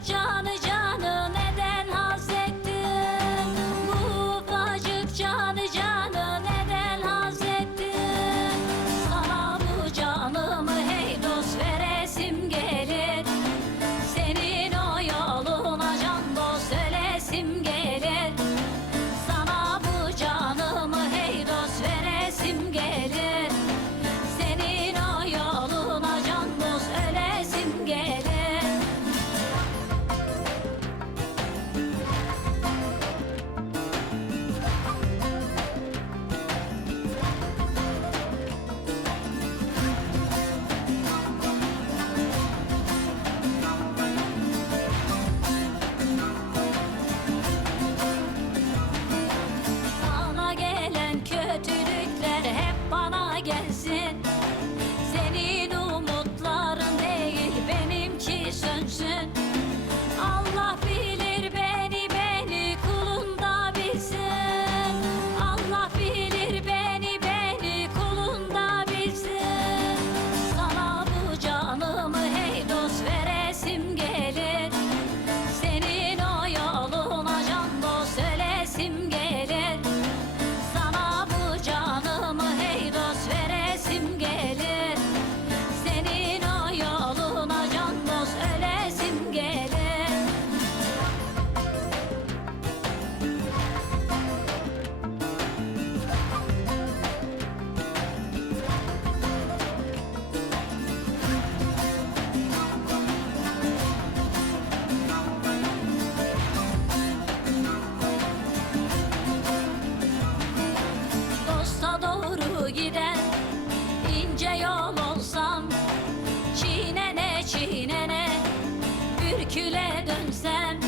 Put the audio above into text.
家。küle dönsem